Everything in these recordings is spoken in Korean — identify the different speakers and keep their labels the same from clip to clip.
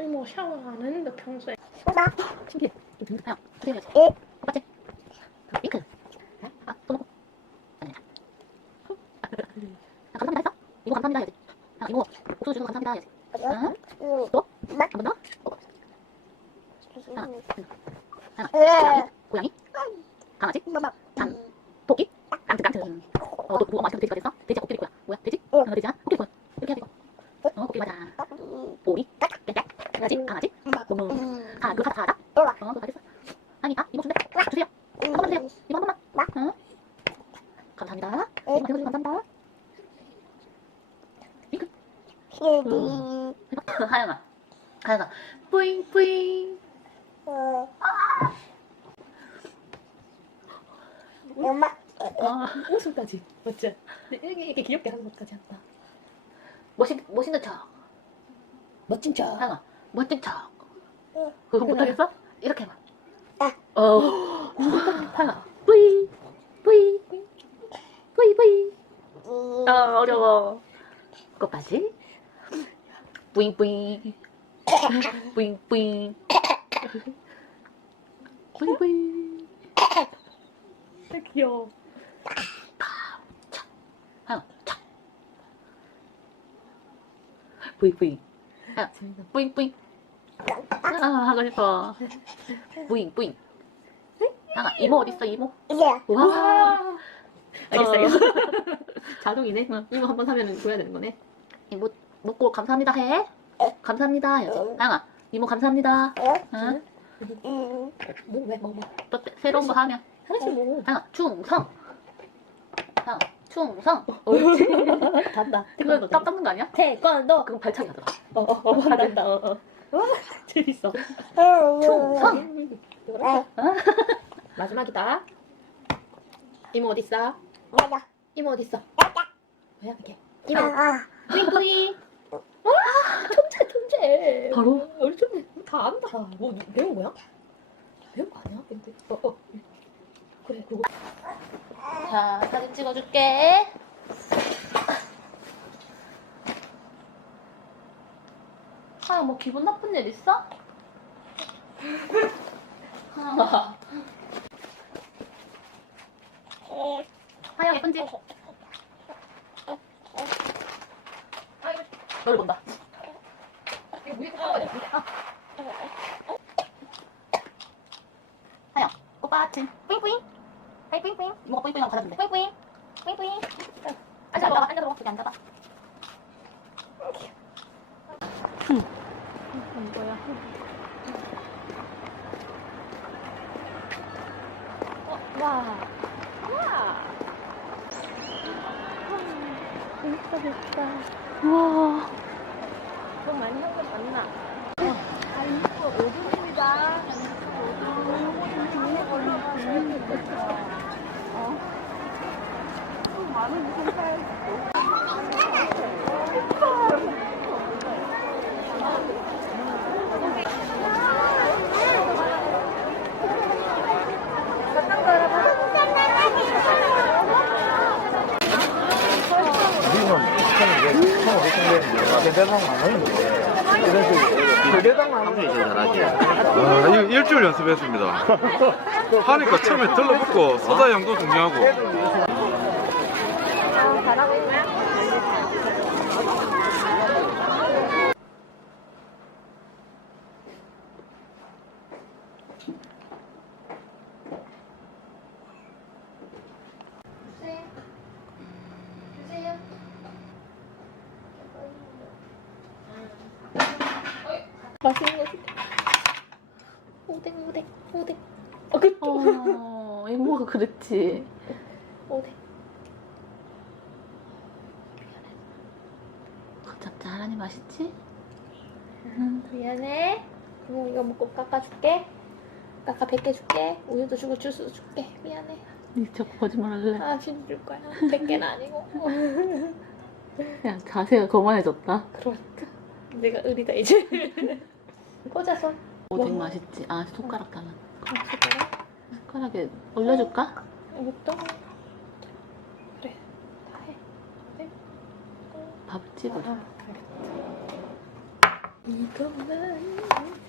Speaker 1: 소리. 이모 샤워 안 했는데 평소에. 신기해. 이거 하영, 그래야지.
Speaker 2: 예.
Speaker 1: 맞지? 핑크. 아, 또 먹고. 아니야. 아, 감사합니다 했어? 이모 감사합니다 해야지. 아, 이모 옥수수 주셔서 감사합니다 해야지. 응? 또? 한 번 더? 어, 고양이? 고양이? 강아지? 장? 토끼? 깡트 깡트. 어, 너 무엇 맛있는 돼지가 됐어? 돼지야 코끼리 거야. 뭐야? 돼지?
Speaker 2: 응.
Speaker 1: 어, 돼지야? 코끼리 거야. 이렇게 해야 돼. 이거. 어, 코끼리 맞아. 오리? 땡땡. 강아지? 강아지? 뭐뭐. 아, 그거 다 다? 어, 그거 다 됐어. 아니, 아, 이모 준대. 주세요. 한 번만 주세요. 이거 한 번만. 응? 감사합니다. 이모 대우주 감사합니다. 하영아. 하영아. 뿌잉 뿌잉.
Speaker 2: 엄마
Speaker 1: 아, 근데 이렇게, 이렇게 귀엽게 하는 것까지 한다. 멋있, 멋있는 척.
Speaker 2: 멋진 척
Speaker 1: 하영아, 멋진 척.
Speaker 2: 응.
Speaker 1: 그거 못하겠어? 이렇게 해봐.
Speaker 2: 아.
Speaker 1: 어. 하영아, 뿌이, 뿌이, 뿌이, 뿌이. 아, 어려워. 꽃바지. 뿌잉, 뿌잉. 뿌잉, 뿌잉. 뿌잉, 뿌잉. 귀여워. 하영아, 착. 뿌잉, 뿌잉. 하영아, 뿌잉, 뿌잉. 아, 하고 싶어. 뿌잉, 뿌잉. 하영아, 이모 어딨어, 이모?
Speaker 2: 이제
Speaker 1: 와.
Speaker 3: 알겠어요.
Speaker 1: 어.
Speaker 3: 자동이네. 이거 한번 하면 보여야 되는 거네.
Speaker 1: 이모 먹고 감사합니다 해. 감사합니다 해야지. 하영아, 이모 감사합니다. 응? 뭐왜뭐뭐또 때- 새로운 거 하면.
Speaker 3: 하나씩 먹어.
Speaker 1: 하영아, 충성. 충성.
Speaker 3: 옳지. 단다.
Speaker 1: 그거 딱 잡는 거 아니야?
Speaker 3: 태권도.
Speaker 1: 그건 발차기 하더라.
Speaker 3: 어, 어, 어, 한다. 어, 어. 와, 재밌어.
Speaker 1: 충성.
Speaker 3: 마지막이다. 이모 어디 있어?
Speaker 2: 맞아
Speaker 3: 이모 어디 있어? 뭐야 그게? 이모.
Speaker 2: 아
Speaker 3: 뿌잉뿌잉. 와, 천재 천재.
Speaker 1: 바로?
Speaker 3: 우리 천재 다 안다. 뭐 배운 거야? 배운 거 아니야? 근데 어 어.
Speaker 1: 자, 사진 찍어줄게. 하영, 뭐 기분 나쁜 일 있어? 하영아. 하영 예쁜지? 너를 본다. 아. 하영, 꽃받침. 뿌잉뿌잉. 뿌잉뿌잉. 이모가 뿌잉뿌잉 하고 받아준대. 뿌잉뿌잉. 뿌잉뿌잉. 앉아, 앉아, 앉아, 들어. 여기 앉아봐.
Speaker 3: 뭐야? 어, 와. 와. 좋다.
Speaker 1: 우와.
Speaker 3: 돈 많이 한거 맞나?
Speaker 4: 1,500원 대대당 만원
Speaker 5: 아, 일주일 연습했습니다. 하니까 처음에 들러붙고 소다 양도 중요하고.
Speaker 3: 맛있는 거 진짜. 오뎅, 오뎅, 오뎅. 어, 그,
Speaker 1: 어, 이모가 그랬지.
Speaker 3: 오뎅.
Speaker 1: 참 잘하니 맛있지?
Speaker 3: 미안해. 이모 이거 먹고 깎아줄게. 깎아 100개 줄게. 우유도 주고 주스도 줄게. 미안해.
Speaker 1: 니 자꾸 거짓말 할래?
Speaker 3: 아, 진짜 줄 거야. 100개는 아니고.
Speaker 1: 그냥 자세가 거만해졌다.
Speaker 3: 그러니까. 내가 의리다, 이제. 꽂아서.
Speaker 1: 오뎅 맛있지? 아 손가락 달라
Speaker 3: 숟가락.
Speaker 1: 손가락에 올려줄까?
Speaker 3: 이것도. 그래. 다 해.
Speaker 1: 밥 찍어줘
Speaker 3: 아, 알겠어. 이것만.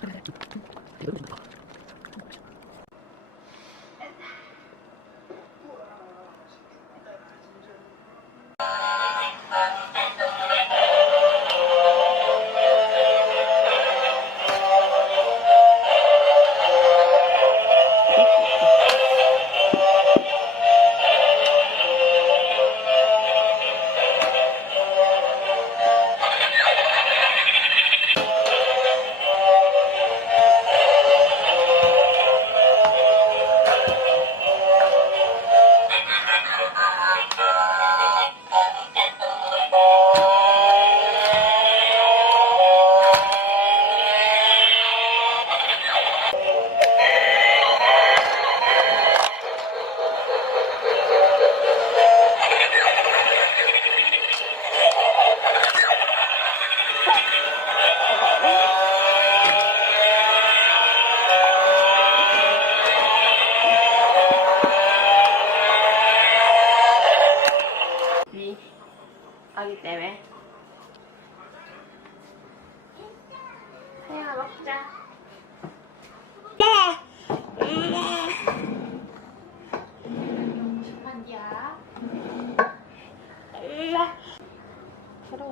Speaker 1: Correcto.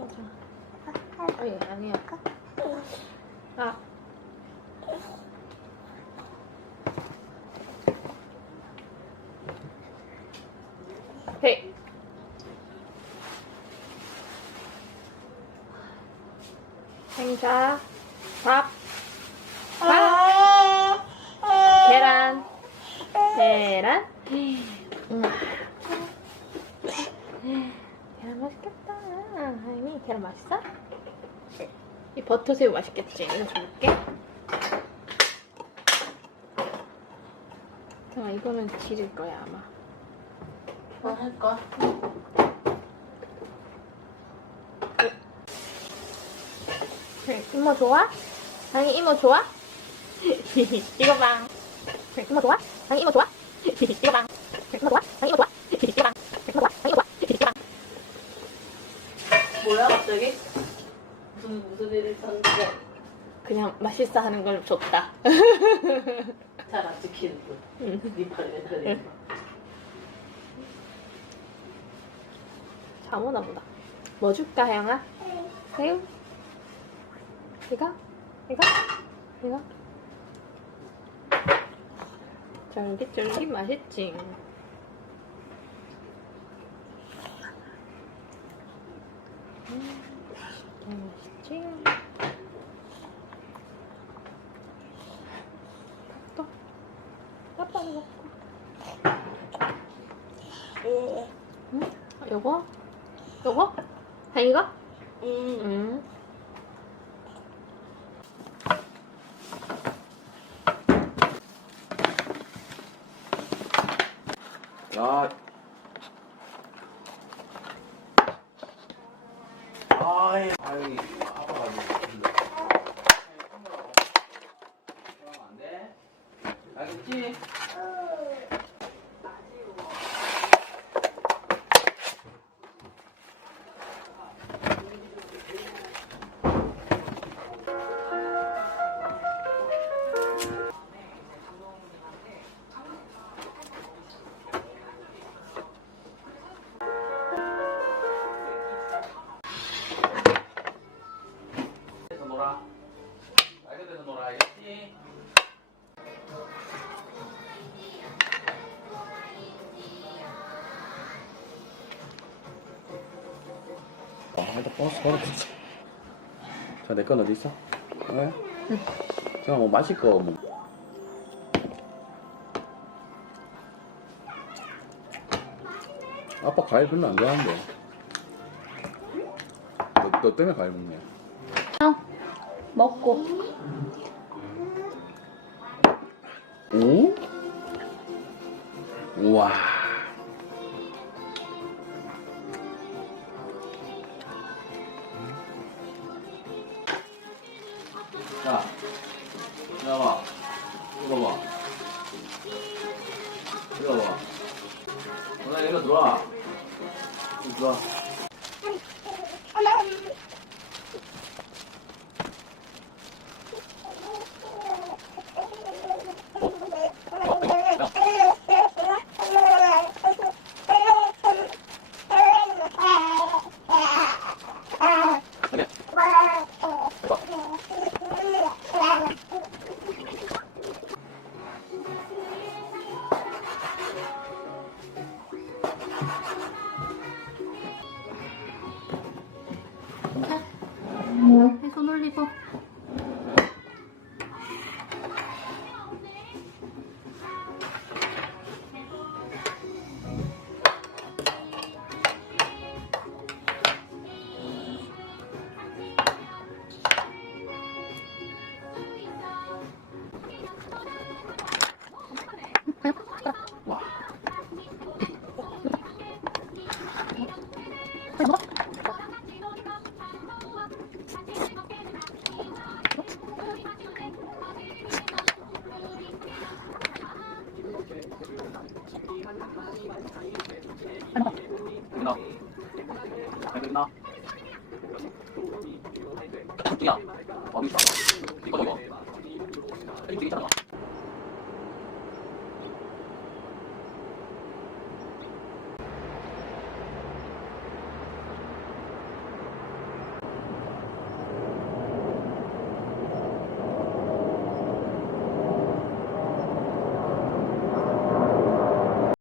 Speaker 3: 살아오자. 아니, 아니야. 아. 헤이. 행자, 밥, 밥, 계란, 계란. 음. 계란 맛있겠다. 하임이 계란 맛있어? 이 버터새우 맛있겠지? 이거 줄게. 잠깐 이거는 지릴 거야 아마.
Speaker 1: 뭐 할까?
Speaker 3: 이모 좋아? 아니 이모 좋아? 이거 봐. 이모 좋아? 아니 이모 좋아? 이거 봐. 이모 좋아? 아니 이모 좋아? 이거 봐. 이모 좋아? 아니 이모 좋아? 이거 봐.
Speaker 1: 뭐야 갑자기? 무슨 무슨 일이 있었는데
Speaker 3: 그냥 맛있어 하는 걸 줬다.
Speaker 1: 잘 안 지키는 분.
Speaker 3: 응.
Speaker 1: 네 팔에 내더니.
Speaker 3: 잠 오나 보다. 뭐 줄까, 하영아? 새우? 이거? 이거? 이거? 쫄깃쫄깃 맛있지? 음, 맛있지? 밥도? 아빠 이거 먹고. 요거? 요거? 하이가?
Speaker 2: 음.
Speaker 3: 응.
Speaker 5: 야. 아이, 아 버스 걸어보자. 자, 내 건 어디 있어? 왜? 응. 제가 뭐 마실 거 뭐. 아빠 과일 별로 안 좋아하는데. 너, 너 때문에 과일 먹네.
Speaker 1: 먹고
Speaker 5: 자, 이거 봐. 이거 봐. 이거 봐. 오늘 이거 들어와. 끝나. 잘 끝나. 야, 어디 있어?